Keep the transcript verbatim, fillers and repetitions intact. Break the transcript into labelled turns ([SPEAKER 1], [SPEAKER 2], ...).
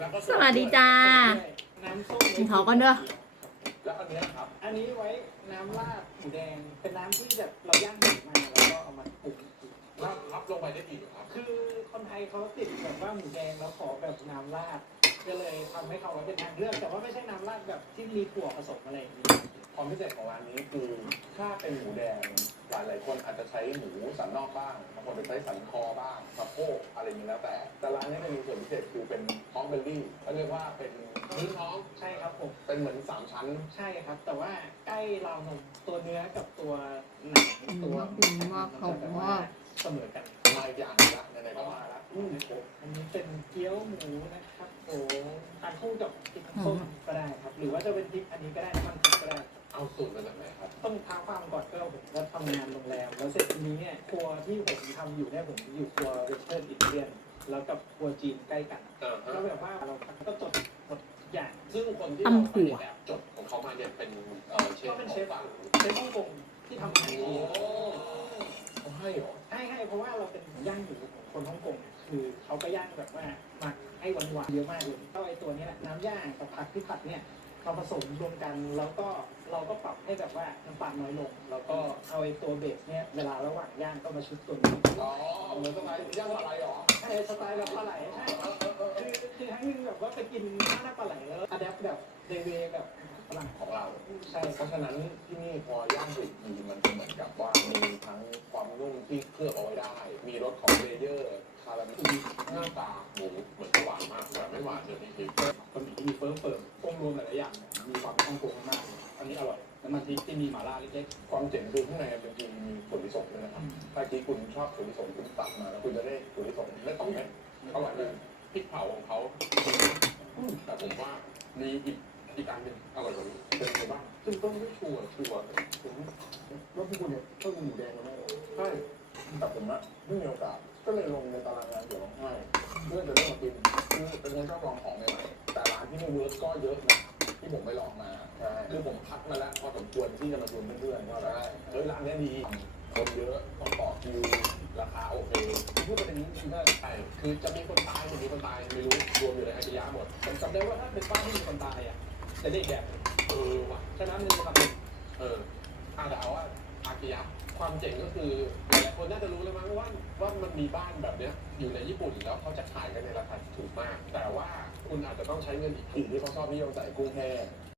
[SPEAKER 1] สวัสดีจ้า
[SPEAKER 2] น้ำส้ม
[SPEAKER 1] กินเขากันเด้อ
[SPEAKER 2] แล้วอันนี้ครับอันนี้ไว้น้ำราดหมูแดงเป็นน้ำที่แบบเราย่างหมูมาแล้วก็เอามาปรุง
[SPEAKER 3] ราดทับลงไปได้ดีเหรอครับ
[SPEAKER 2] คือคนไทยเขาติดแบบว่าหมูแดงแล้วขอแบบน้ำราดก็เลยทำให้เขาเป็นทางเลือกแต่ว่าไม่ใช่น้ำราดแบบที่มีถั่วผสมอะไรอย่างนี้
[SPEAKER 3] ความพิเศษของร้านนี้คือถ้าเป็นหมูแดงหลายหลายคนอาจจะใช้หมูสันนอกบ้างบางคนจะใช้สันคอบ้างสะโพกอะไรอย่างนี้แล้วแต่แต่ร้านนี้จะมีส่วนพิเศษคือเป็นท้องเบลลี่เขาเรียกว่าเป็นพื้นท้อง
[SPEAKER 2] ใช่ครับผม
[SPEAKER 3] เป็นเหมือนสามชั้น
[SPEAKER 2] ใช่ครับแต่ว่าใกล้ราวนมตัวเนื้อกับตัวหนังตัว
[SPEAKER 1] ว่าเขาว่า
[SPEAKER 2] เสมอกัน
[SPEAKER 3] มาอีกอย่างละในๆก็มาละ
[SPEAKER 2] อืมอันนี้เป็นเกี๊ยวหมูนะครับโอ้ทานคู่กับพริกส้มก็ได้ครับหรือว่าจะเป็นพริกอันนี้ก็ได้น้ำมันพริกก็ได้
[SPEAKER 3] เอาสูตรมาจากไหนครับ
[SPEAKER 2] ต้องท้าความก่อนก็ผมก็ทำงานโรงแรมแล้วเสร็จทีนี้เนี่ยครัวที่ผมทำอยู่เนี่ยผมอยู่ครัวเวสเทิร์นอิตาเลียนแล้วกับครัวจีนใกล้กันก็แบบว่าเราก็จดหมดอย่าง
[SPEAKER 3] ซึ่งคนที่เราปฏิแบบจดของเขามาเนี่ยเป็นเชฟ
[SPEAKER 2] เป็นเชฟฝั่งเชฟฮ่องกงที่ทำอาหารจีน
[SPEAKER 3] เขาให้หรอ
[SPEAKER 2] ให้ให้เพราะว่าเราเป็นย่างหมูของคนฮ่องกงคือเขาก็ย่างแบบว่าหมักให้หวานๆเยอะมากเลยก็ไอตัวนี้แหละน้ำย่างกับผักที่ผัดเนี่ยเราผสมรวมกันแล้วก็เราก็ปรับให้แบบว่าน้ำตาลน้อยลงแล้วก็เอาไอ้ตัวเบสเนี่ยเวลาระหว่างย่างก็มาชุบตัวนี้
[SPEAKER 3] อ๋อเหมือนสไตล์ย่างปลาไหลหรอ
[SPEAKER 2] ใช่สไตล์แบบปลาไหลใช่คือคือครั้งนึงแบบว่าไปกินข้าวหน้าปลาไหลแล้วอะแดปแบบเดเวแบบฝรั่ง
[SPEAKER 3] ของเรา
[SPEAKER 2] ใช่
[SPEAKER 3] เพราะฉะนั้นที่นี่พอย่างสุดดีมันจะเหมือนกับว่ามีทั้งความนุ่มที่เคลือบเอาไว้ได้มีรสของเลเยอร์คาราเมลหน้าตาหมูเหมือนหวานมากแต่ไม่หวานเลยนี่คือบะหมี่ที่มีเฟิร์มเฟิร์มองรวมหลายๆอย่างมีความฮ่องกงมากอันนี้อร่อยแล้วมันที่มีหม่าล่าเล็กๆความเจ๋งคือข้างในจริงๆมีส่วนผสมด้วยนะครับถ้าที่คุณชอบส่วนผสมคุณตัดมาแล้วคุณจะได้ส่วนผสมไม่ต้องเผ็ดอร่อยเลยพริกเผาของเขาแต่ผมว่ามีอีกอีกอันหนึ่งอร่อยกว่านี้เป็นไงบ้างซึ่งต้องไม่ชัวร์ชัวร์ผมว่าพวกคุณเนี่ยต้องมีหมูแดงมาแน่เลยใช่แต่ผมอะไม่มีโอกาสก็เลยลงในตารางงานเดี๋ยวร้องไห้เพื่อจะได้มากินคือเป็นคนชอบลองของใหม่ๆแต่ร้านที่ไม่เวิร์กก็เยอะนะที่ผมไปลองมาใช่คือผมคัดมาแล้วพอสมควรที่จะมาชวนเพื่อนๆว่าได้เฮ้ยร้านนี้ดีคนเยอะต้องต่อคิวราคาโอเคพูดประเด็นนี้คือว่าใช่คือจะมีคนตายหรือมีคนตายไม่รู้รวมอยู่ในอาชญาหมดผมจำได้ว่าถ้าเป็นบ้านที่มีคนตายอ่ะจะได้แบบเออว่ะฉะนั้นมันจะทำเอออาจจะเอาว่าอากิยะความเจ๋งก็คือหลายคนน่าจะรู้แล้วมั้งว่าว่ามันมีบ้านแบบเนี้ยอยู่ในญี่ปุ่นแล้วเขาจะขายกันในราคาถูกมากแต่ว่าคุณอาจจะต้องใช้เงินอีกทีที่เขาชอบนิยมใส่กุ้งแห้ง